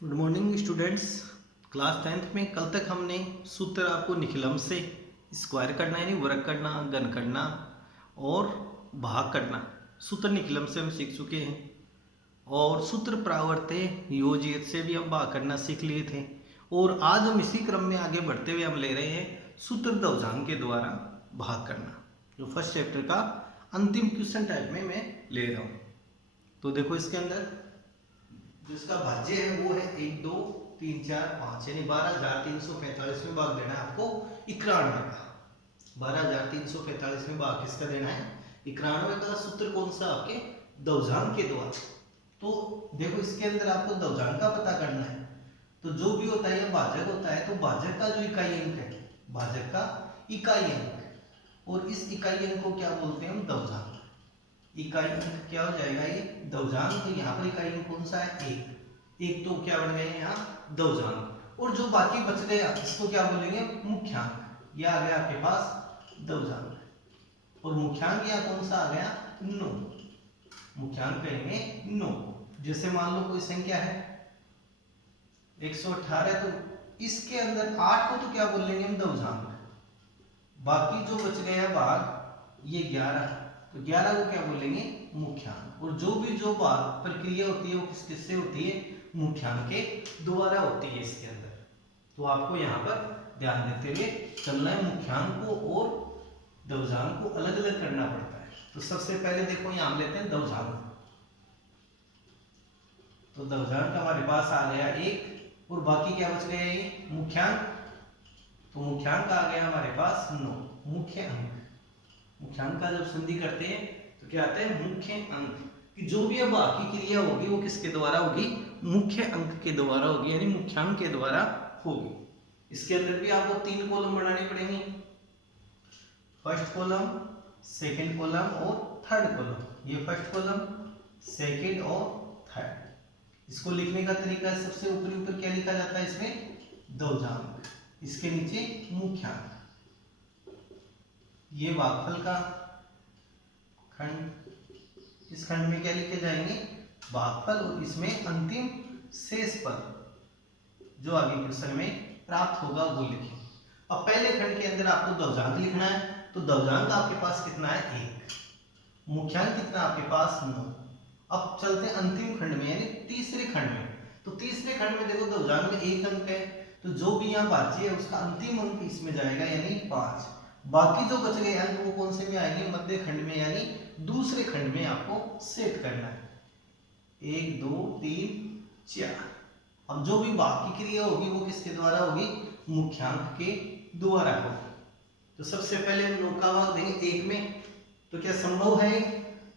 Good morning students. Class 10th में कल तक हमने सूत्र आपको निखिलम से स्क्वायर करना यानी वर्ग करना, घन करना और भाग करना सूत्र निखिलम से हम सीख चुके हैं। और सूत्र प्रावर्त्य योजित से भी हम भाग करना सीख लिए थे। और आज हम इसी क्रम में आगे बढ़ते हुए हम ले रहे हैं सूत्र दवजांग के द्वारा भाग करना, जो फर्स्ट चैप्टर का अंतिम क्वेश्चन टाइप में मैं ले रहा हूँ। तो देखो इसके अंदर जिसका भाज्य है वो है 1 2 3 4 5 यानी 12,345 में भाग देना है आपको 91 का। 12,345 में भाग किसका देना है? 91 का। सूत्र कौन सा? आपके दवजांग के द्वारा। तो देखो इसके अंदर आपको दवजांग का पता करना है। तो जो भी होता है या भाजक होता है, तो भाजक का जो इकाई अंक है, भाजक का इकाई अंक, और इस इकाई अंक को क्या बोलते हैं हम? दवजांग। इकाई अंक क्या हो जाएगा? ये दवजांग। तो यहाँ पर इकाई अंक कौन सा है? एक तो क्या बन गए यहाँ? दवजांग। और जो बाकी बच गया इसको क्या बोलेंगे? मुख्यांक। यह आ गया आपके पास दवजांग। और मुख्यांक यहाँ कौन सा आ गया? 9। मुख्यांक कहेंगे 9। जैसे मान लो कोई संख्या है 118, तो इसके अंदर 8 को तो क्या बोलेंगे हम? दवजांक। बाकी जो बच गया भाग ये 11, तो 11 को क्या बोलेंगे? मुख्यांक। और जो भाग प्रक्रिया होती है वो किससे होती है? मुख्यांक के द्वारा होती है इसके अंदर। तो आपको यहाँ पर ध्यान देते हुए चलना है। मुख्यांक को और दवजांक को अलग अलग करना पड़ता है। तो सबसे पहले देखो यहाँ हम लेते हैं दवजांक। तो दवजांक हमारे पास आ गया 1, और बाकी क्या बच गया? ये मुख्यांक। तो मुख्यांक आ गया हमारे पास 9। मुख्य अंक, मुख्यांक का जब संधि करते हैं तो क्या आता है? मुख्य अंक। कि जो भी अब बाकी क्रिया होगी वो किसके द्वारा होगी? मुख्य अंक के द्वारा होगी, यानी मुख्यांक के द्वारा होगी। इसके अंदर भी आपको 3 कॉलम बनाने पड़ेंगे। फर्स्ट कॉलम, सेकंड कॉलम और थर्ड कॉलम। ये फर्स्ट कॉलम, सेकंड और थर्ड। इसको लिखने का तरीका सबसे ऊपर क्या लिखा जाता है? इसमें दवजांक, इसके नीचे मुख्यांक। ये भागफल का खंड, इस खंड में क्या लिखे जाएंगे? भागफल। और इसमें अंतिम शेषफल जो आगे क्वेश्चन में प्राप्त होगा वो लिखें। अब पहले खंड के अंदर आपको दवजांक लिखना है। तो दवजांक आपके पास कितना है? 1। मुख्यांक कितना आपके पास? 9। अब चलते हैं अंतिम खंड में, यानी तीसरे खंड में। तो तीसरे खंड में देखो दवजांक में 1 अंक है, तो जो भी यहाँ भाज्य है उसका अंतिम अंक इसमें जाएगा, यानी 5। बाकी जो बच गए अंक वो कौन से में आएंगे? मध्य खंड में, यानी दूसरे खंड में आपको सेट करना है। 1 2 3 4। अब जो भी बाकी क्रिया होगी वो किसके द्वारा होगी? मुख्यांक के द्वारा होगी। तो सबसे पहले हम 9 का भाग देंगे 1 में। तो क्या संभव है?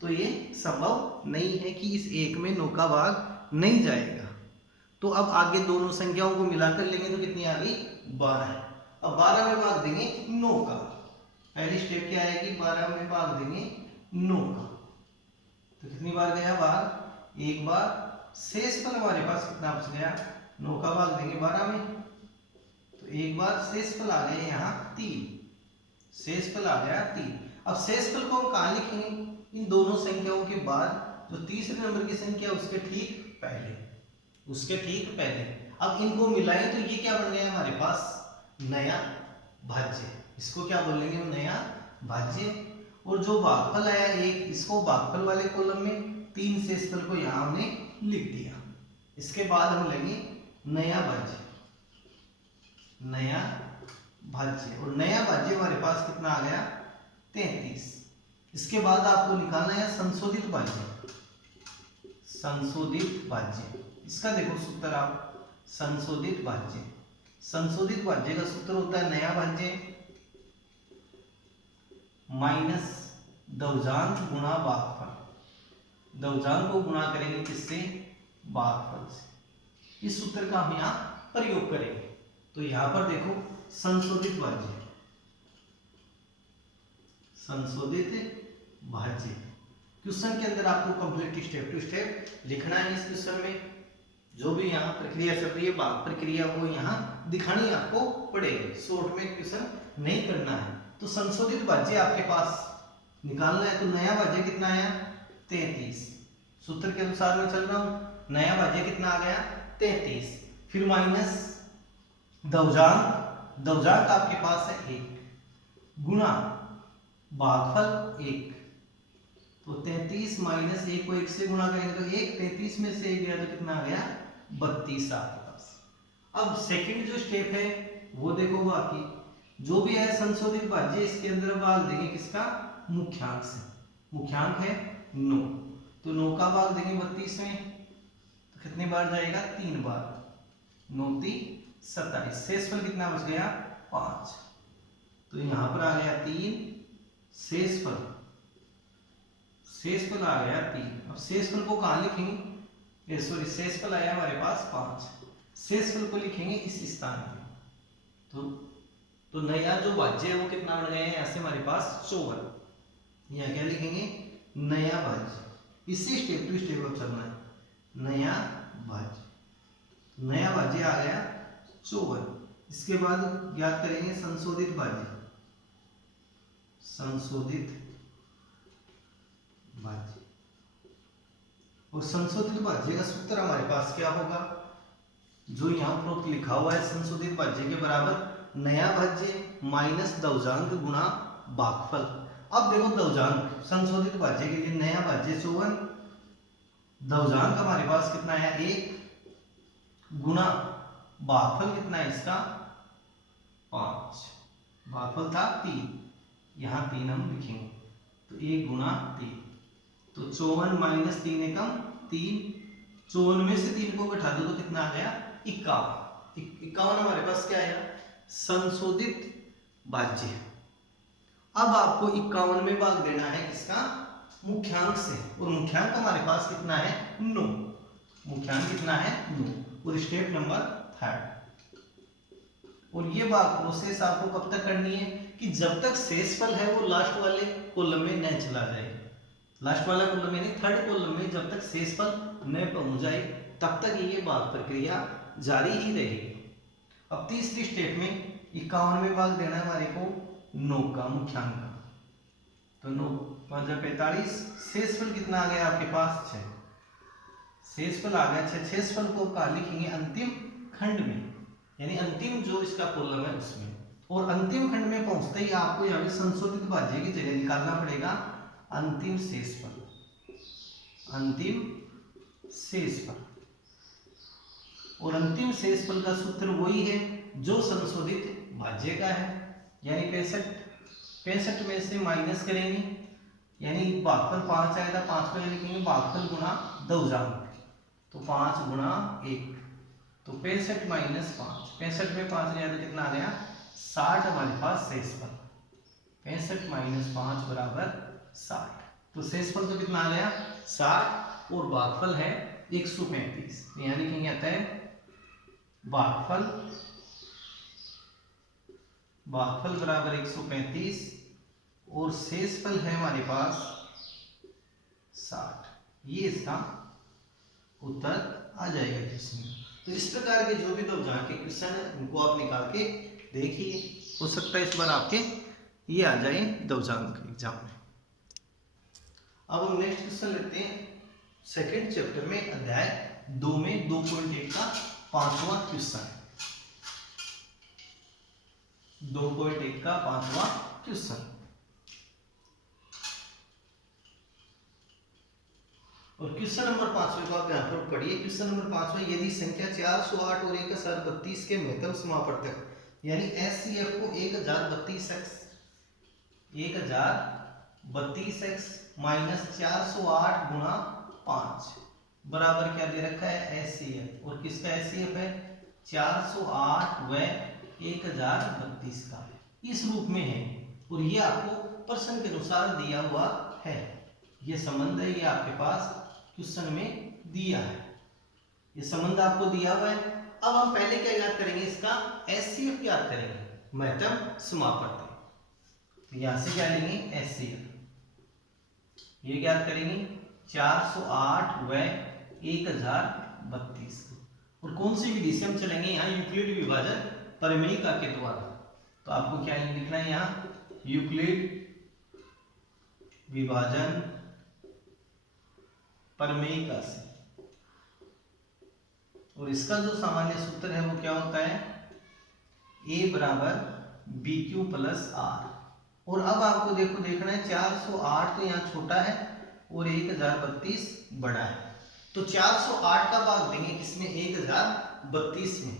तो ये संभव नहीं है कि इस 1 में 9 का भाग नहीं जाएगा। तो अब आगे दोनों संख्याओं को मिलाकर लेंगे तो कितनी आ गई? 12। अब 12 में भाग देंगे 9 का। पहली स्टेप क्या आएगी? 12 में भाग देंगे 9 का। तो कितनी बार गया भाग? 1 बार। शेषफल हमारे पास कितना बच गया? 9 का भाग देंगे 12 में, तो 1 बार। शेषफल आ गए यहाँ 3। शेषफल आ गया 3। अब शेषफल को हम कहाँ लिखेंगे? इन दोनों संख्याओं के बाद जो तीसरे नंबर की संख्या उसके ठीक पहले, उसके ठीक पहले। अब इनको मिलाएं तो ये क्या बन गया हमारे पास? नया भाज्य। इसको क्या बोलेंगे हम? नया भाज्य। और जो भागफल आया 1, इसको भागफल वाले कॉलम में, 3 शेषफल को यहाँ हमने लिख दिया। इसके बाद हम लेंगे नया भाज्य, नया भाज्य। और नया भाज्य हमारे पास कितना आ गया? 33। इसके बाद आपको निकालना है संशोधित भाज्य। संशोधित भाज्य, इसका देखो सूत्र आप। संशोधित भाज्य, संशोधित भाज्य का सूत्र होता है नया भाज्य माइनस दवजांक गुणा भागफल। दवजांक को गुणा करेंगे किससे? भागफल से। इस सूत्र का हम यहाँ प्रयोग करेंगे। तो यहां पर देखो संशोधित भाज्य, संशोधित भाज्य। क्वेश्चन के अंदर आपको कंप्लीट स्टेप टू स्टेप लिखना है। इस क्वेश्चन में जो भी यहाँ प्रक्रिया चल रही है, भाग प्रक्रिया, वो यहाँ दिखानी आपको पड़ेगी। शॉर्ट में क्वेश्चन नहीं करना है। तो संशोधित भाज्य आपके पास निकालना है। तो नया भाज्य कितना आया? 33। सूत्र के अनुसार मैं चल रहा हूं। नया भाज्य कितना आ गया 33, फिर माइनस दवजांक आपके पास है 1 गुना भागफल 1, तो 33 माइनस 1 को 1 से गुणा करेंगे तो 1, 33 में से 1 गया तो कितना आ गया 32 आपके पास। अब सेकंड जो स्टेप है वो देखो, बाकी जो भी है संशोधित भाज्य इसके अंदर भाग देंगे किसका मुख्यांक से, मुख्यांक है 9, तो 9 का भाग देंगे 32 में तो कितने बार जाएगा 3 बार, 9 3 27, शेषफल कितना बच गया 5, तो यहां पर आ गया 3, शेषफल आ गया 3। अब शेषफल को कहां लिखेंगे, सॉरी शेषफल आया हमारे पास 5, शेषफल को लिखेंगे इस स्थान पे, तो नया जो भाज्य है वो कितना बन गया है, यहाँ से हमारे पास 54, यहाँ क्या लिखेंगे नया भाज्य, इसी स्टेप टू स्टेप अब चलना है, नया भाज्य आ गया 54, इसके बाद ज्ञात करेंगे संशोधित भाज्य, और संशोधित भाज्य का सूत्र हमारे पास क्या होगा, जो यहाँ उपरोक्त लिखा हुआ है संशोधित भाज्य के बराबर नया भाज्य माइनस दवजांक गुणा भागफल। अब देखो दवजांक संशोधित भाज्य के लिए नया भाज्य 54, दवजांक हमारे पास कितना है 1 गुणा भागफल कितना है इसका 5, भागफल था 3, यहाँ 3 हम लिखेंगे तो 1 गुणा 3, तो 54 माइनस 3 एकम 3, 54 में से 3 को घटा दो तो कितना आ गया 51 हमारे पास क्या आया संशोधित भाज्य। अब आपको 51 में भाग देना है किसका मुख्यांक से, और मुख्यांक हमारे पास कितना है 9, मुख्यांक कितना है 9, और स्टेप नंबर 3। और ये बात प्रोसेस आपको कब तक करनी है कि जब तक शेषफल है वो लास्ट वाले कॉलम में न चला जाए, लास्ट वाला कॉलम में नहीं थर्ड कॉलम में जब तक शेषफल न पहुंच जाए तब तक ये बात प्रक्रिया जारी ही रहेगी। अब तीसरी स्टेप में 51 में भाग देना है हमारे को 9 का मुख्यांक का, तो 9 5 45, शेषफल कितना आ गया आपके पास 6, शेषफल आ गया 6, शेषफल को कहाँ लिखेंगे अंतिम खंड में, यानी अंतिम जो इसका कॉलम है उसमें, और अंतिम खंड में पहुंचते ही आपको यहाँ पे संशोधित भाज्य की जगह निकालना पड़ेगा अंतिम शेषफल, और अंतिम शेषफल का सूत्र वही है जो संशोधित भाज्य का है, यानी 65 में से माइनस करेंगे, यानी भागफल 5 आएगा, 5 को लिखेंगे भागफल गुणा दवजांक, तो 5 गुणा 1, तो 65 माइनस 5, 65 में 5 गया तो कितना आ गया 60 हमारे पास शेषफल, 65 माइनस 5 बराबर 60, तो शेषफल तो कितना आ गया 60 और भागफल है 135, यहाँ लिखेंगे अतः भागफल बराबर 135 और शेषफल है हमारे पास 60, ये इसका उत्तर आ जाएगा क्वेश्चन में। तो इस प्रकार के जो भी दवजांक के क्वेश्चन है उनको आप निकाल के देखिए, हो सकता है इस बार आपके ये आ जाए दवजांक एग्जाम में। अब हम नेक्स्ट क्वेश्चन लेते हैं सेकंड चैप्टर में अध्याय 2 में 2.1 का 5वां क्वेश्चन, 2.1 का 5वां क्वेश्चन। और क्वेश्चन नंबर 5 को आप यहाँ पर पढ़िए। क्वेश्चन नंबर 5 में यदि संख्या 408 और 1032 के महत्तम समापवर्तक यानी एचसीएफ को 1032x माइनस 408 गुणा 5 बराबर क्या दे रखा है एचसीएफ, और किसका एचसीएफ है 408 व 1032 का, इस रूप में है, और ये आपको प्रश्न के अनुसार दिया हुआ है, ये संबंध है, ये आपके पास क्वेश्चन में दिया है, ये संबंध आपको दिया हुआ है। अब हम पहले क्या याद करेंगे, इसका एचसीएफ याद करेंगे, महत्तम समापवर्तक, तो यहां से क्या लेंगे एचसीएफ, ये याद करेंगे 408 व 1032, और कौन सी विधि से हम चलेंगे यहाँ यूक्लिड विभाजन परिमेयिका के द्वारा, तो आपको क्या लिखना है यहाँ यूक्लिड विभाजन परिमेयिका से, और इसका जो सामान्य सूत्र है वो क्या होता है, ए बराबर बी क्यू प्लस आर। और अब आपको देखना है 408 तो यहाँ छोटा है और 1032 बड़ा है, तो 408 का भाग देंगे किसमें, 1032 में।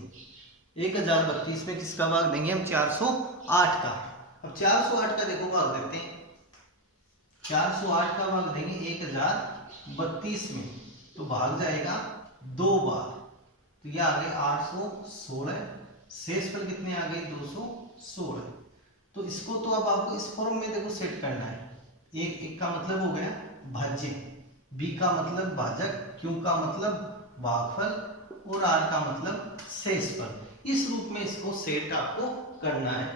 1032 में किसका भाग देंगे हम, 408 का। अब 408 का देखो भाग देते हैं, 408 का भाग देंगे 1032 में, तो भाग जाएगा 2 बार, तो ये आ गए 816। शेषफल कितने आ गए, 216। तो इसको तो अब आपको इस फॉर्म में देखो सेट करना है। एक का मतलब हो गया भाज्य, बी का मतलब भाजक, क्यू का मतलब भागफल और आर का मतलब शेषफल। इस रूप में इसको सेट आपको करना है।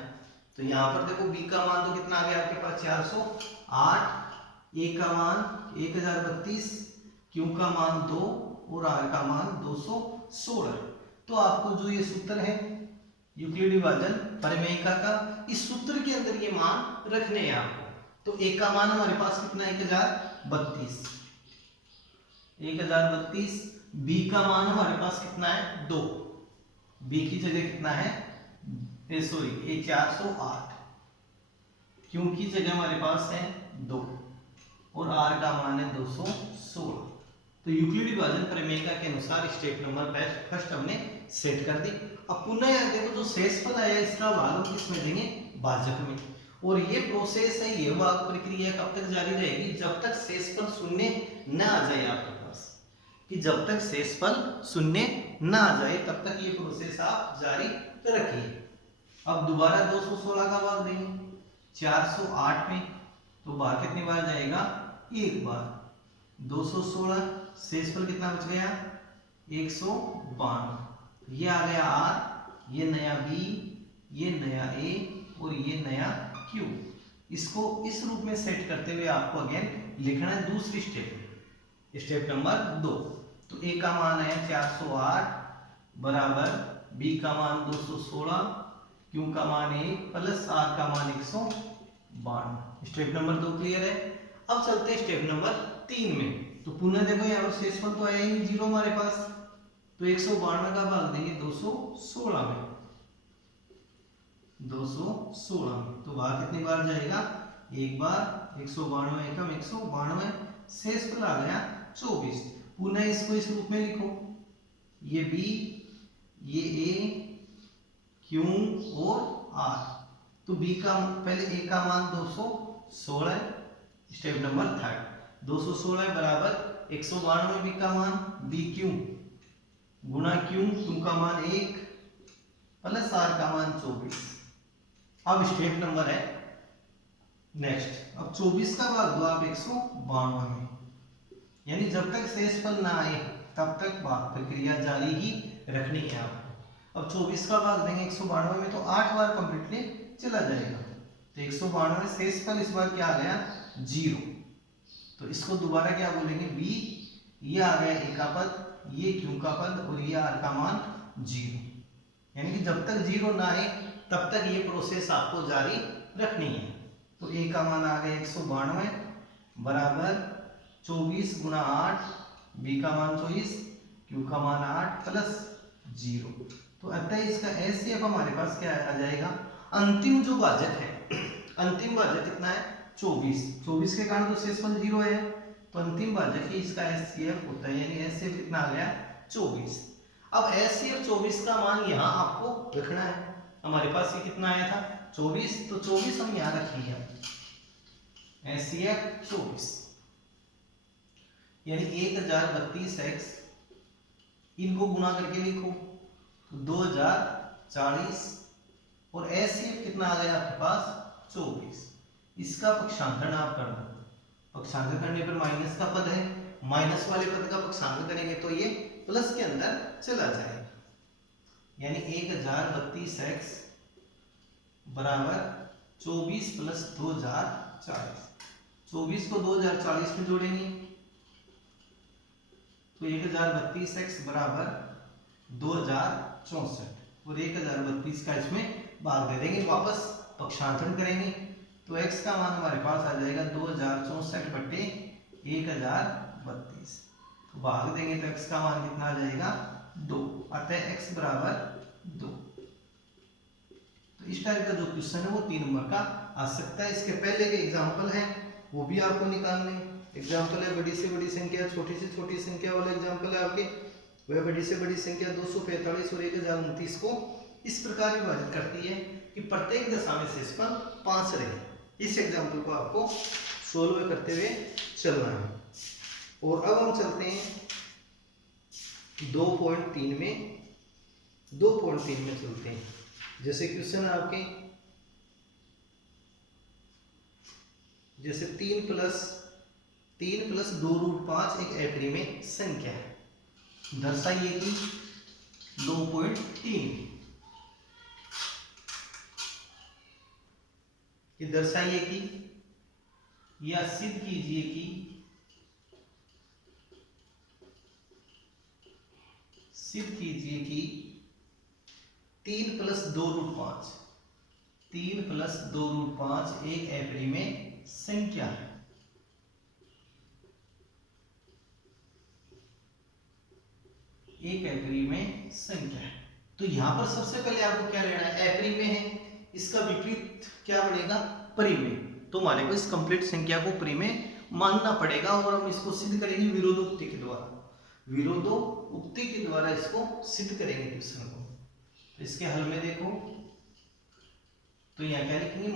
तो यहाँ पर देखो बी का मान तो कितना आ गया आपके पास, 408, ए का मान 1032, क्यू का मान 2 और आर का मान 216। तो आपको जो ये सूत्र है यूक्लिडी विभाजन परिमेयिका का, इस सूत्र के अंदर ये मान रखने हैं आपको। तो ए का मान हमारे पास कितना है, 1032, 1032। बी का मान हमारे पास कितना है, 2, बी की जगह कितना है, ये 408, क्यू की जगह हमारे पास है 2 और आर का मान है 216। तो यूक्लिडी विभाजन परिमेयिका के अनुसार स्टेप नंबर फर्स्ट हमने सेट कर दी। अब पुनः देखो जो शेषफल आया इसका भाग हम किसमें देंगे, भाजक में। और ये प्रोसेस है, ये भाग प्रक्रिया कब तक जारी रहेगी, जब तक शेषफल शून्य न आ जाए आपके पास, कि जब तक शेषफल शून्य न आ जाए तब तक ये प्रोसेस आप जारी रखिए। अब दोबारा 216 का भाग देंगे 408 में, तो भाग कितनी बार जाएगा, एक बार। 216 शेषफल कितना बच गया, 152। ये आ गया आर, ये नया बी, ये नया ए और ये नया क्यू। इसको इस रूप में सेट करते हुए आपको अगेन लिखना है दूसरी स्टेप नंबर 2। तो ए का मान है 408 बराबर बी का मान 216, क्यू का मान 1 प्लस आर का मान 152। स्टेप नंबर 2 क्लियर है। अब चलते हैं स्टेप नंबर 3 में। तो पुनः देखो यहाँ पर शेषफल तो आया ही 0 हमारे पास, तो 192 का भाग देंगे 216 में, 216 में, तो भाग कितनी बार जाएगा, एक बार। 192 एकम 192, शेषफल आ गया 24। पुनः इसको इस रूप में लिखो, ये बी, ये ए, क्यू और आर। तो बी का पहले ए का मान 216, स्टेप नंबर 3 216 बराबर 192 बी का मान, बी क्यू गुणा क्यू, क्यू का मान 1 प्लस आर का मान 24। अब स्टेप नंबर है नेक्स्ट। अब 24 का भाग दो आप 192 में, यानी जब तक शेषफल ना आए तब तक भाग प्रक्रिया जारी ही रखनी है आपको। अब 24 का भाग देंगे 192 में, तो 8 बार कंप्लीटली चला जाएगा। तो 192 में शेषफल इस बार क्या आ गया, 0। तो इसको दोबारा क्या बोलेंगे, बी, ये आ गया ए का पद, ये क्यू का पद और ये आर का मान 0। यानी कि जब तक 0 ना आए तब तक ये प्रोसेस आपको जारी रखनी है। तो ए का मान आ गया 192 बराबर 24 गुणा 8, बी का मान 24, क्यू का मान 8 प्लस 0। तो अतः इसका एचसीएफ हमारे पास क्या आ जाएगा, अंतिम जो भाजक है, अंतिम भाजक कितना है 24। 24 के कारण तो शेषफल 0 है, तो अंतिम भाजक ही इसका एचसीएफ होता है, यानी एचसीएफ कितना आ गया 24। अब एचसीएफ 24 का मान यहाँ आपको रखना है। हमारे पास ये कितना आया था 24, तो 24 हम यहाँ रखेंगे। एचसीएफ 24 यानी 1032x, इनको गुणा करके लिखो तो 2040 और एचसीएफ कितना आ गया आपके पास 24। इसका पक्षांतरण आप कर दो, पक्षांतर करने पर माइनस का पद है, माइनस वाले पद का पक्षांतर करेंगे तो ये प्लस के अंदर चला जाएगा, यानी 1032x बराबर 24 प्लस 2040। 24 को 2040 में जोड़ेंगे तो 1032x बराबर 2064 और 1032 का इसमें भाग दे देंगे, वापस पक्षांतरण करेंगे तो x का मान हमारे पास आ जाएगा 2064 बटे 1032। तो भाग देंगे तो x का मान कितना आ जाएगा 2, अतः x बराबर 2। तो इस टाइप का जो क्वेश्चन है वो 3 नंबर का आ सकता है। इसके पहले के एग्जाम्पल हैं वो भी आपको निकालने। एग्जाम्पल है बड़ी से बड़ी संख्या छोटी से छोटी संख्या वाला एग्जाम्पल है आपके। वह बड़ी से बड़ी संख्या 245 और 1029 को इस प्रकार विभाजित करती है कि प्रत्येक दशा में शेषफल 5 रहे। इस एग्जाम्पल को आपको सोल्व करते हुए चलना है। और अब हम चलते हैं 2.3 में चलते हैं। जैसे क्वेश्चन आपके जैसे 3 प्लस 2√5 एक अपरिमेय संख्या है। दर्शाइए कि 2.3 ये दर्शाइए कि या सिद्ध कीजिए कि 3 प्लस 2√5 एक अपरिमेय संख्या है। एक अपरिमेय संख्या है। तो यहां पर सबसे पहले आपको क्या लेना है, अपरिमेय है, इसका विपरीत क्या बनेगा, परिमेय। तो हमारे को इस कंप्लीट संख्या को परिमेय मानना पड़ेगा और हम इसको सिद्ध करेंगे विरोधोक्ति के द्वारा। विरोधोक्ति के द्वारा इसको सिद्ध करेंगे क्वेश्चन को। तो इसके हल में देखो तो यहाँ क्या लिखेंगे,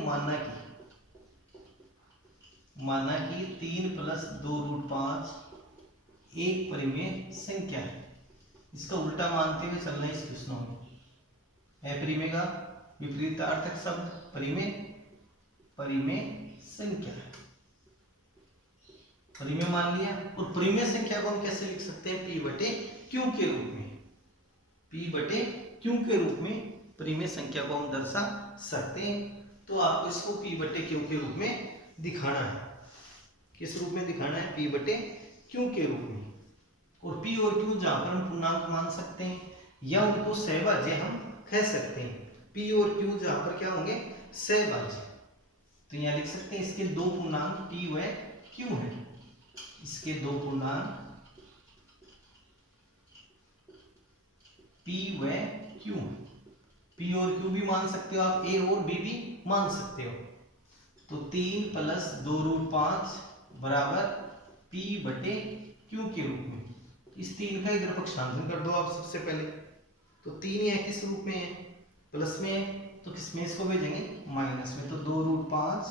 माना कि 3 प्लस 2√5 एक परिमेय संख्या है। इसका उल्टा मानते हुए चलना है इस क्वेश्चन में। अपरिमेय का विपरीतार्थक शब्द परिमेय संख्या है। परिमेय मान लिया। और परिमेय संख्या को हम कैसे लिख सकते हैं, P/Q के रूप में। P/Q के रूप में परिमेय संख्या को हम दर्शा सकते हैं। तो आपको इसको P/Q के रूप में दिखाना है। किस रूप में दिखाना है, P/Q के रूप में। और P और Q जहां पर हम पूर्णांक मान सकते हैं या उनको सहभाज्य हम कह सकते हैं। P और Q जहां पर क्या होंगे, सहभाज्य। तो यहाँ लिख सकते हैं इसके दो पूर्णांक P व Q हैं। इसके दो पूर्णांक P व Q। P और Q भी मान सकते हो आप, A और B भी मान सकते हो। तो 3 प्लस 2√5 बराबर P/Q के रूप में। इस 3 का इधर पक्षांतर कर दो आप सबसे पहले। तो 3 यह किस रूप में है, प्लस में है, तो किस में इसको भेजेंगे, माइनस में। तो 2√5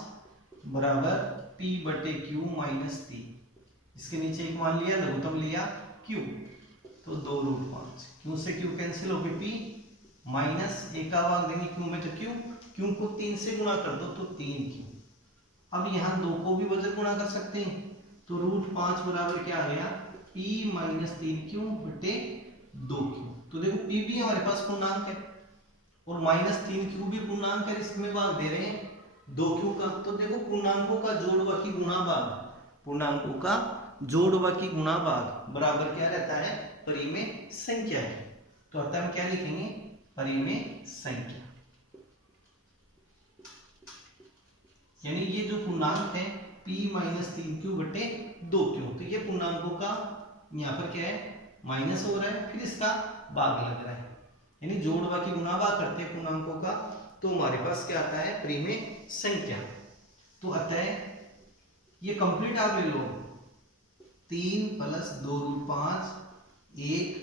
बराबर P/Q माइनस 3। इसके नीचे एक मान लिया, लघुत्तम लिया Q। तो 2√5, Q से Q कैंसिल हो गई, P माइनस एक का भाग देंगे Q में, तो Q को 3 से गुणा कर दो तो 3Q। अब यहाँ 2 को भी वजन गुणा कर सकते हैं। तो √5 बराबर क्या आ गया, P माइनस 3Q/2Q। तो देखो P भी हमारे पास पूर्णांक है और माइनस 3Q भी पूर्णांक है। इसमें भाग दे रहे हैं 2Q का। तो देखो पूर्णांकों का जोड़ बाकी गुणा भाग, पूर्णांकों का जोड़ बाकी गुणा भाग बराबर क्या रहता है, परिमेय संख्या है। तो अतः हम क्या लिखेंगे, परिमेय संख्या। यानी ये जो पूर्णांक है P माइनस 3Q/2Q। तो ये पूर्णांकों का यहाँ पर क्या है, माइनस हो रहा है, फिर इसका भाग लग रहा है। यानी जोड़ बाकी गुणा भाग करते हैं पूर्णांकों का। तो हमारे पास क्या आता है, परिमेय संख्या। तो अतः ये कंप्लीट आप ले लो, 3 प्लस 2√5 एक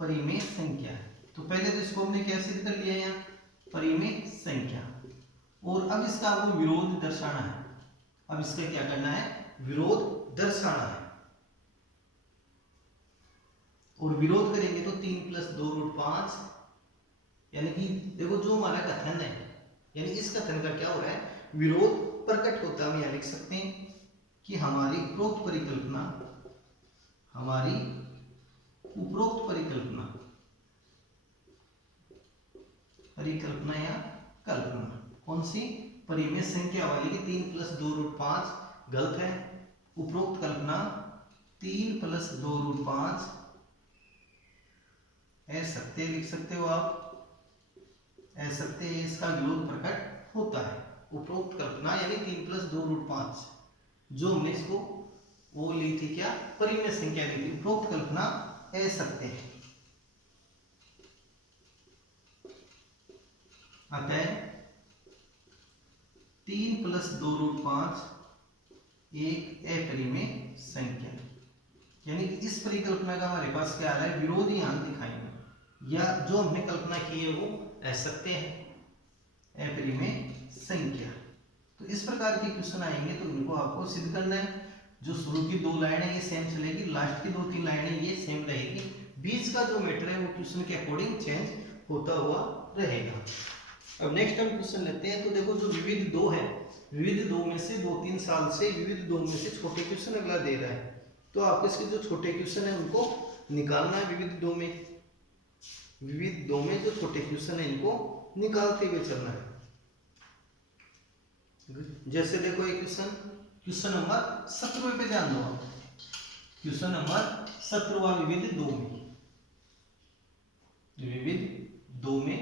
परिमेय संख्या है। तो पहले तो इसको हमने क्या सिद्ध कर लिया, यहाँ परिमेय संख्या। और अब इसका आपको विरोध दर्शाना है। अब इसका क्या करना है, विरोध दर्शाना है। और विरोध करेंगे तो 3 प्लस 2√5, यानी कि देखो जो हमारा कथन है, यानी इस कथन का क्या हो रहा है, विरोध प्रकट होता है। हम यहां लिख सकते हैं कि हमारी उपरोक्त परिकल्पना या कल्पना कौन सी, परिमेय संख्या वाली की 3 प्लस 2√5 गलत है। उपरोक्त कल्पना 3 प्लस 2√5 असत्य लिख सकते हो आप, असत्य, इसका विरोध प्रकट होता है। उपरोक्त कल्पना यानी 3 प्लस 2√5, जो हमने इसको वो ली थी क्या, परिमेय संख्या ली थी। उपरोक्त कल्पना असत्य है। अतः 3 + 2√5 एक अपरिमेय संख्या। यानी कि इस परिकल्पना का हमारे पास क्या आ रहा है, विरोधी अंक दिखाएंगे, या जो हमने कल्पना की है वो असत्य है, अपरिमेय संख्या। तो इस प्रकार के क्वेश्चन आएंगे तो इनको आपको सिद्ध करना है। जो शुरू की 2 लाइनें ये सेम चलेगी, लास्ट की 2-3 लाइनें ये सेम रहेगी, बीच का जो मैटर है वो क्वेश्चन के अकॉर्डिंग चेंज होता हुआ रहेगा। अब नेक्स्ट हम क्वेश्चन लेते हैं। तो देखो जो विविध 2 है, विविध 2 में से 2-3 साल से विविध 2 में से छोटे क्वेश्चन अगला दे रहा है, तो आपको इसके जो छोटे क्वेश्चन है उनको निकालना है। विविध 2 में जो छोटे क्वेश्चन है इनको निकालते हुए चलना है। जैसे देखो ये क्वेश्चन नंबर 17 पे ध्यान दो। क्वेश्चन नंबर 17 विविध 2 में, विविध 2 में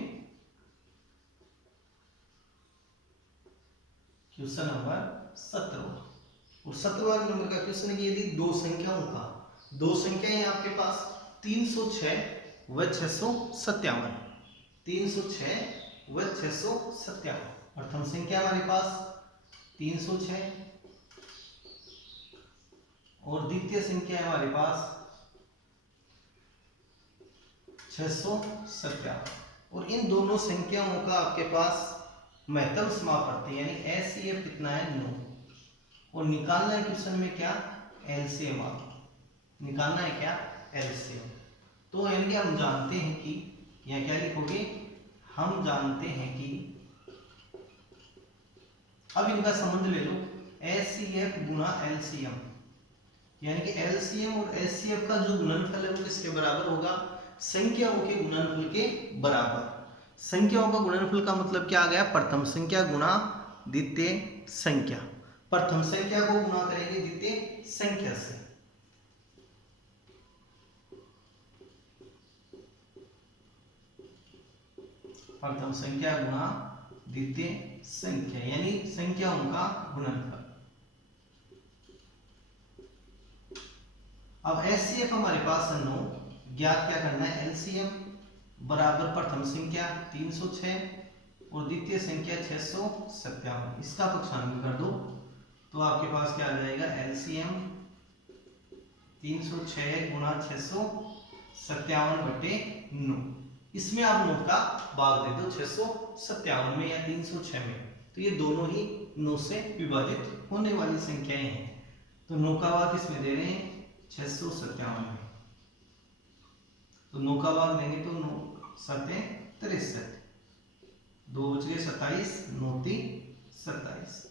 क्वेश्चन नंबर 17, और 17वां नंबर का क्वेश्चन है कि यदि दो संख्याएं आपके पास 306 व 657, 306 व 657, प्रथम संख्या हमारे पास 306 और द्वितीय संख्या है हमारे पास 657, और इन दोनों संख्याओं का आपके पास महत्तम समापवर्ती यानी एचसीएफ कितना है, 9, और निकालना है क्वेश्चन में क्या, एलसीएम। निकालना है क्या, एलसीएम। तो यानी कि हम जानते हैं कि, यहाँ क्या लिखोगे, हम जानते हैं कि, अब इनका संबंध ले लो, एचसीएफ गुना एलसीएम, यानी कि एलसीएम और एचसीएफ का जो गुणनफल है वो किसके बराबर होगा, संख्याओं के गुणनफल के बराबर। संख्याओं का गुणनफल का मतलब क्या आ गया, प्रथम संख्या गुणा द्वितीय संख्या। प्रथम संख्या को गुणा करेंगे द्वितीय संख्या से, प्रथम संख्या गुणा द्वितीय संख्या, यानी संख्याओं का गुणनफल। अब एचसीएफ हमारे पास है 9, ज्ञात क्या करना है, एलसीएम बराबर प्रथम संख्या 306 और द्वितीय संख्या 657, इसका पक्षांतर कर दो तो आपके पास क्या आ जाएगा, एलसीएम 306 गुणा 657/9। इसमें आप 9 का भाग दे दो 657 में या 306 में, तो ये दोनों ही 9 से विभाजित होने वाली संख्याएं हैं। तो 9 का भाग किसमें दे रहे हैं, 657 में। तो 9 का भाग देंगे तो 9 7 63, 2 बच गए 27, 9 3 27,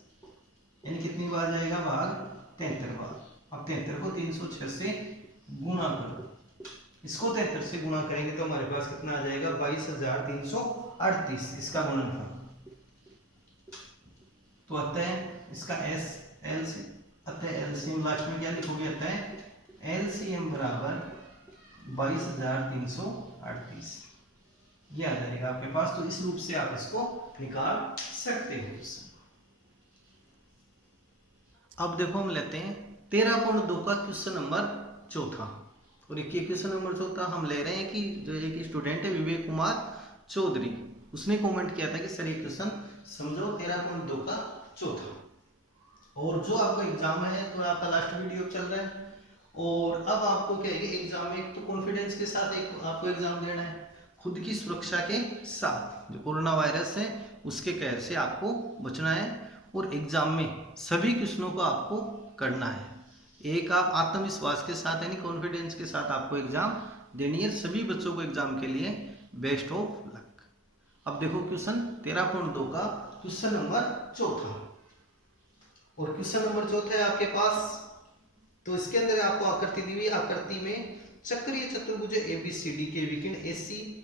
यानी कितनी बार जाएगा भाग, 73 बार। अब 73 को 306 से गुणा करो, इसको 73 से गुणा करेंगे तो हमारे पास कितना आ जाएगा, 22,338, इसका गुणनफल। तो अतः इसका एलसीएम लास्ट में क्या लिखोगे, अतः एलसीएम बराबर 22,338, ये आ जाएगा आपके पास। तो इस रूप से आप इसको निकाल सकते हो। अब देखो हम लेते हैं 13.2 का क्वेश्चन नंबर 4, और एक क्वेश्चन नंबर 4 हम ले रहे हैं कि जो एक स्टूडेंट है विवेक कुमार चौधरी, उसने कमेंट किया था कि सर ये क्वेश्चन समझो 13.2 का 4, और जो आपका एग्जाम है तो आपका लास्ट वीडियो चल रहा है, और अब आपको क्या है कि एग्जाम में एक तो कॉन्फिडेंस के साथ एक आपको एग्जाम देना है, खुद की सुरक्षा के साथ। जो कोरोना वायरस है उसके कहर से आपको बचना है, और एग्जाम में सभी क्वेश्चनों को आपको करना है। एक आप आत्मविश्वास के साथ यानी कॉन्फिडेंस के साथ आपको एग्जाम देनी है। सभी बच्चों को एग्जाम के लिए बेस्ट ऑफ लक। अब देखो क्वेश्चन 13.2 का क्वेश्चन नंबर 4, और क्वेश्चन नंबर 4 है आपके पास। तो इसके अंदर आपको आकृति दी हुई, आकृति में चक्रीय चतुर्भुज एबीसीडी के विकर्ण एसी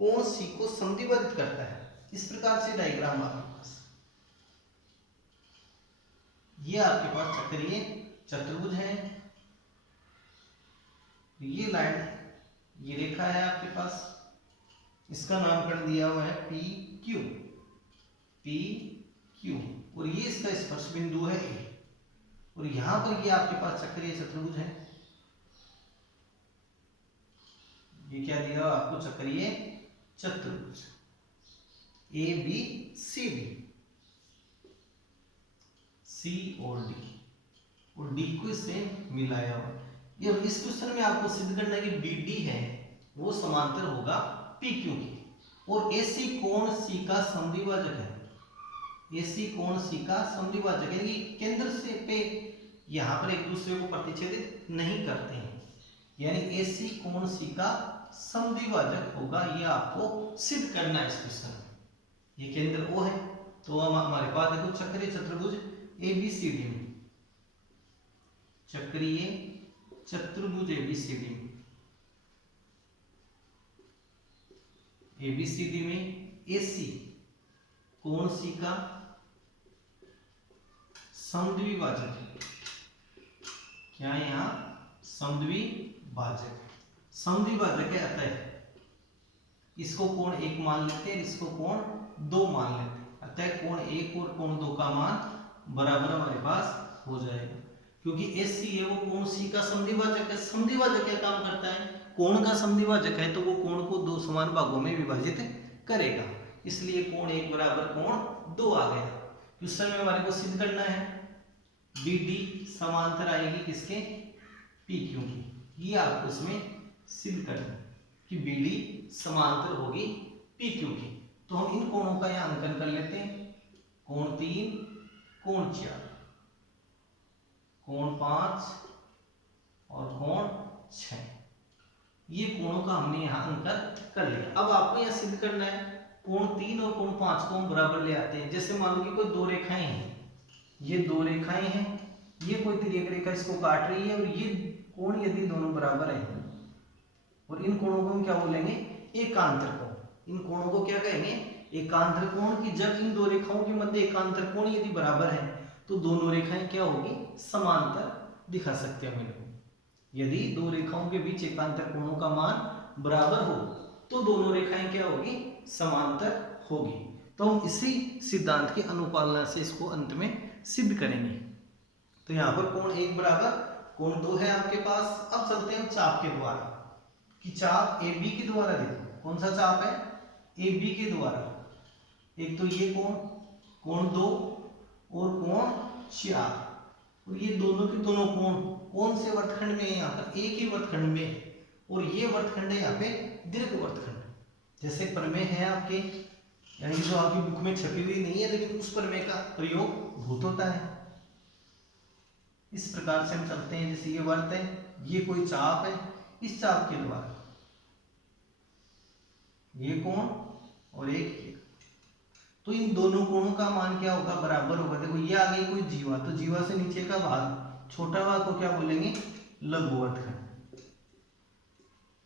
कोण सी को समद्विभाजित करता है। इस प्रकार से डायग्राम आपके पास, ये आपके पास चक्रीय चतुर्भुज है, ये लाइन, ये रेखा है आपके पास, इसका नामकरण दिया हुआ है पी क्यू, और ये इसका स्पर्श बिंदु है ए, और यहां पर ये आपके पास चक्रीय चतुर्भुज है। ये क्या दिया आपको, चक्रीय चतुर्भुज। ए बी सी डी, सी और डी, और डी को इससे मिलाया हुआ। ये इस क्वेश्चन में आपको सिद्ध करना है कि बी डी है वो समांतर होगा पी क्यू की, और एसी कोण सी का समद्विभाजक है। एसी कोण सी का समद्विभाजक है, केंद्र से पे यहाँ पर एक दूसरे को प्रतिच्छेदित नहीं करते हैं, यानी एसी कोण सी का समद्विभाजक होगा। ये आपको सिद्ध करना है इस क्वेश्चन में। ये केंद्र ओ है, तो हम हमारे पास देखो चक्रीय चतुर्भुज एबीसीडी में, चक्रीय चतुर्भुज एबीसीडी में, एबीसीडी में एसी कोण सी का समद्विभाजक है। क्या यहाँ समद्विभाजक, समद्विभाजक है, अतः इसको कोण 1 मान लेते हैं, इसको कोण 2 मान लेते हैं, अतः कोण 1 और कोण 2 का मान बराबर हमारे पास हो जाएगा, क्योंकि एसी है वो कोण सी का समद्विभाजक है। समद्विभाजक क्या काम करता है, कोण का समद्विभाजक है तो वो कोण को 2 समान भागों में विभाजित करेगा, इसलिए कोण 1 बराबर कोण 2 आ गया। क्वेश्चन में हमारे को सिद्ध करना है बी डी समांतर आएगी किसके, पी क्यू की। ये आपको इसमें सिद्ध करना है कि बी डी समांतर होगी पी क्यू की। तो हम इन कोणों का यहाँ अंकन कर लेते हैं, कोण 3, कोण 4, कोण 5 और कोण 6। ये कोणों का हमने यहाँ अंकन कर लिया। अब आपको यहाँ सिद्ध करना है कोण 3 और कोण 5 को हम बराबर ले आते हैं। जैसे मान लो कि कोई 2 रेखाएं हैं, ये 2 रेखाएं हैं, ये कोई तिर्यक रेखा इसको काट रही है, और ये कोण यदि दोनों बराबर हैं, और इन कोणों को हम क्या बोलेंगे, एकांतर कोण। इन कोणों को क्या कहेंगे, एकांतर कोण। की जब इन 2 रेखाओं के मध्य एकांतर कोण यदि बराबर है तो दोनों रेखाएं क्या होगी, समांतर दिखा सकते हैं हम इनको। यदि 2 रेखाओं के बीच एकांतर कोणों का मान बराबर हो तो दोनों रेखाएं क्या होगी, समांतर होगी। तो हम इसी सिद्धांत की अनुपालना से इसको अंत में सिद्ध करेंगे। तो यहाँ पर कोण 1 बराबर कोण 2 है आपके पास। अब चलते हैं चाप के द्वारा, कि चाप ए बी के द्वारा देखो कौन सा चाप है, ए बी के द्वारा। एक तो ये कोण 2 और कोण 4, और ये दोनों के दोनों कोण कौन से वर्तखंड में है, यहाँ पर एक ही वर्तखंड में, और ये वर्तखंड है यहाँ पे दीर्घ वर्तखंड। जैसे प्रमेय है आपके, यानी जो आपकी बुक में छपी हुई नहीं है, लेकिन उस प्रमेय का प्रयोग भूत होता है। इस प्रकार से हम चलते हैं, जैसे ये वर्त है, ये कोई चाप है, इस चाप के द्वारा ये कोण और एक ये, तो इन दोनों कोणों का मान क्या होगा, बराबर होगा। देखो ये आ गई कोई जीवा, तो जीवा से नीचे का भाग, छोटा भाग को क्या बोलेंगे, लघु वर्तखंड,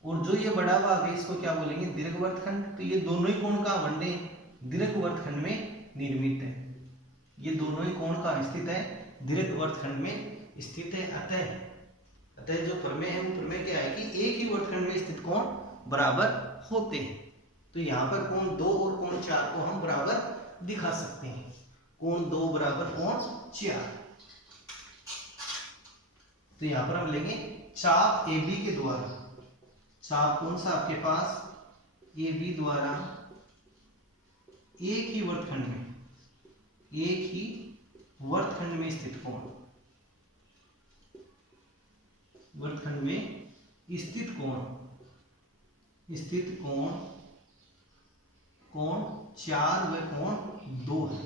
और जो ये बड़ा भाग है इसको क्या बोलेंगे, दीर्घ वर्तखंड। तो ये दोनों ही कोण का वनडे दीर्घ वर्तखंड में निर्मित है। ये दोनों ही कोण का स्थित है, दीर्घ वर्तखंड में स्थित है। अतः जो प्रमेय है वो प्रमेय क्या है कि एक ही वर्तखंड में स्थित कोण बराबर होते हैं। तो यहाँ पर कोण 2 और कोण 4 को हम बराबर दिखा सकते हैं, कोण 2 बराबर कोण 4। तो यहाँ पर हम लेंगे चाप ए बी के द्वारा, चाप कौन सा आपके पास, ए बी द्वारा एक ही वर्तखंड में, एक ही वर्तखंड में स्थित कोण, वर्तखंड में स्थित कोण कोण 4 व कोण 2 है।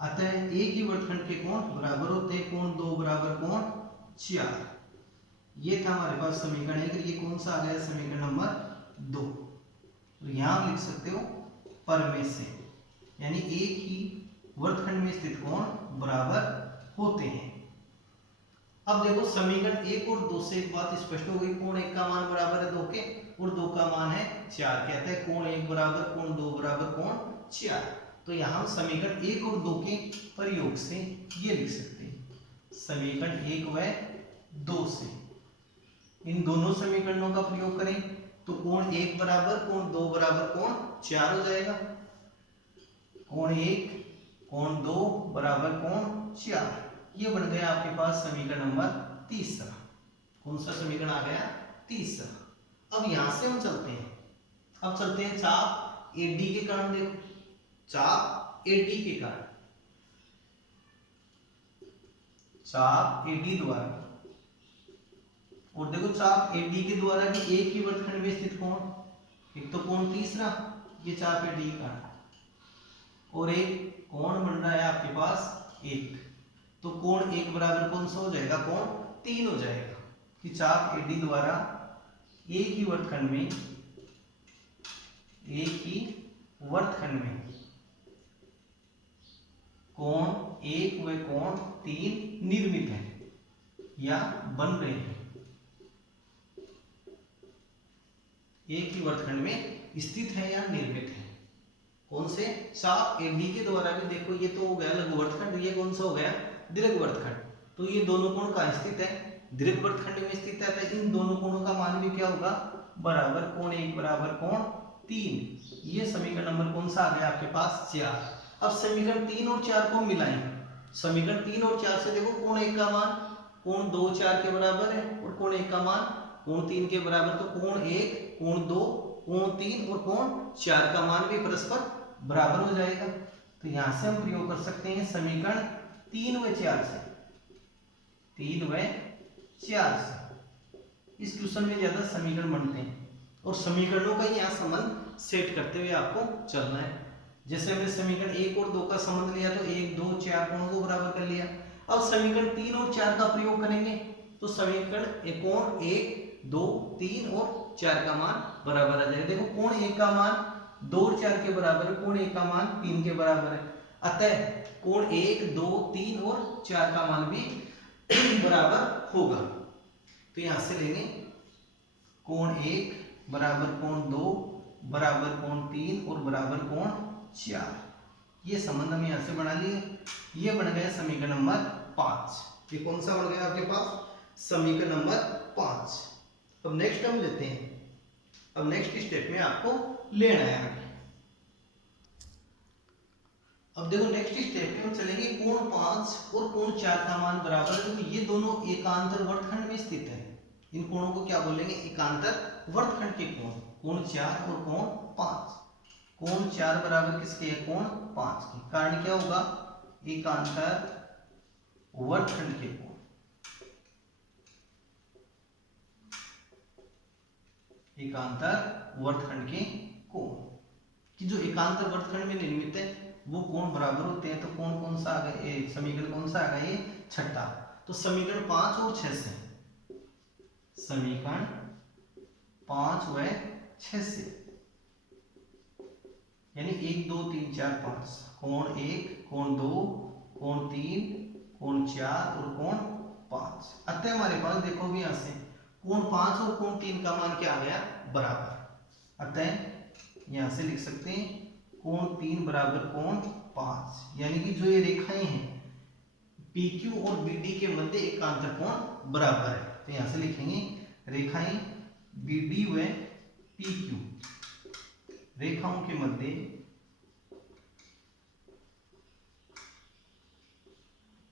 अतः एक ही वर्तखंड के कोण बराबर होते हैं, कोण 2 बराबर कोण 4। ये था हमारे पास समीकरण 1। ये कौन सा आ गया, समीकरण नंबर 2। तो यहां आप लिख सकते हो प्रमेय से, यानी एक ही वर्तखंड में स्थित कोण बराबर होते हैं। अब देखो समीकरण 1 और 2 से एक बात स्पष्ट हो गई, कोण 1 का मान बराबर है 2 के, और 2 का मान है 4। कहते हैं कोण 1 बराबर कोण 2 बराबर कोण 4। तो यहाँ हम समीकरण 1 और 2 के प्रयोग से ये लिख सकते हैं, समीकरण 1 व 2 से इन दोनों समीकरणों का प्रयोग करें तो कोण 1 बराबर कोण 2 बराबर कोण 4 हो जाएगा। कोण 1 कोण 2 बराबर कोण 4, ये बन गया आपके पास समीकरण नंबर 3। कौन सा समीकरण आ गया, 3। अब यहां से हम चलते हैं, अब चलते हैं चाप एडी के कारण, देखो चाप एडी के कारण, चाप एडी द्वारा, और देखो चाप एडी के द्वारा भी एक ही वर्तखंड में स्थित कोण, एक तो कोण तीसरा, ये चाप एडी का, और एक कोण बन रहा है आपके पास एक, तो कोण एक बराबर कौन सा हो जाएगा, कोण 3 हो जाएगा, कि चाप एडी द्वारा एक ही वर्तखंड में, एक ही वर्तखंड में कोण 1 व कोण 3 निर्मित है या बन रहे हैं, एक ही वर्तखंड में स्थित है या निर्मित है। कौन से, चाप एडी के द्वारा भी, देखो ये तो हो गया लघु वर्तखंड, ये कौन सा हो गया, दीर्घ वर्तखंड, तो ये दोनों कोण कहाँ स्थित है, दीर्घ वर्तखंड में स्थित है, तो इन दोनों कोणों का मान भी क्या होगा, बराबर, कोण 1 बराबर कोण 3। ये समीकरण नंबर कौन सा आ गया आपके पास, 4। अब समीकरण 3 और 4 को मिलाएं, समीकरण 3 और 4 से देखो कोण 1 का मान कोण 2 4 के बराबर है, और कोण 1 का मान कोण 3 के बराबर, तो कोण 1 कोण 2 कोण 3 और कोण 4 का मान भी परस्पर बराबर हो जाएगा। तो यहां से हम प्रयोग कर सकते हैं समीकरण 3 व 4 से, 3 व 4 से। इस क्वेश्चन में ज्यादा समीकरण बनते हैं और समीकरणों का यहाँ संबंध सेट करते हुए आपको चलना है। जैसे हमने समीकरण 1 और 2 का संबंध लिया तो 1 2 4 कोणों को बराबर कर लिया। अब समीकरण 3 और 4 का प्रयोग करेंगे तो समीकरण कोण 1 2 3 और 4 का मान बराबर आ जाएगा। देखो कोण 1 का मान 2 और 4 के बराबर है, कोण 1 का मान 3 के बराबर है, अतः कोण 1 2 3 और 4 का मान भी बराबर होगा। तो यहां से लेंगे कोण 1 बराबर कोण 2 बराबर कोण 3 और बराबर कोण 4। ये संबंध हम यहां से बना लिए। ये बन गया समीकरण नंबर 5। ये कौन सा बन गया आपके पास, समीकरण नंबर 5। अब नेक्स्ट हम लेते हैं, अब नेक्स्ट स्टेप में आपको लेना है आगे। अब देखो नेक्स्ट स्टेप में हम चलेंगे कोण 5 और कोण 4 का मान बराबर है, तो ये दोनों एकांतर वर्तखंड में स्थित है। इन कोणों को क्या बोलेंगे, एकांतर वर्तखंड के कोण, कोण 4 और कोण 5। कोण 4 बराबर किसके है, कोण 5 के, कारण क्या होगा, एकांतर वर्तखंड के कोण, एकांतर वर्तखंड के कोण कि जो एकांतर वर्तखंड में निर्मित है वो कोण बराबर होते हैं। तो कोण कौन सा आ गया, समीकरण कौन सा आ गया, ये छठा। तो समीकरण 5 और 6 से, समीकरण 5 व 6 से, यानी 1 2 3 4 5, कोण 1 कोण 2 कोण 3 कोण 4 और कोण 5। अतः हमारे पास देखो भी यहां से कोण 5 और कोण 3 का मान क्या आ गया, बराबर। अतः यहां से लिख सकते हैं कोण 3 बराबर कोण 5, यानी कि जो ये रेखाएं हैं PQ और BD के मध्य एकांतर कोण बराबर है। तो यहां से लिखेंगे रेखाएं BD व PQ, रेखाओं के मध्य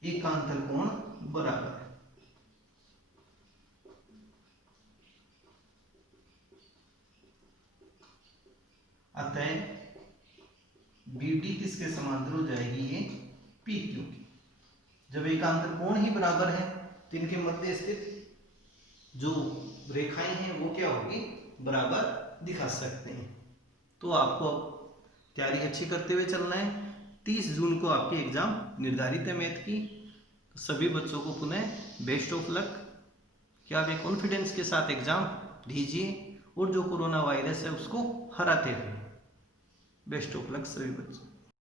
एकांतर कोण बराबर है। अतः BD किसके समांतर हो जाएगी, ये PQ की। जब एकांतर कोण ही बराबर है तो इनके मध्य स्थित जो रेखाएं हैं वो क्या होगी, बराबर दिखा सकते हैं। तो आपको अब तैयारी अच्छी करते हुए चलना है। 30 जून को आपके एग्जाम निर्धारित है मैथ की। तो सभी बच्चों को पुनः बेस्ट ऑफ लक, क्या वे कॉन्फिडेंस के साथ एग्जाम दीजिए और जो कोरोना वायरस है उसको हराते रहे। बेस्ट ऑफ लक सभी बच्चों।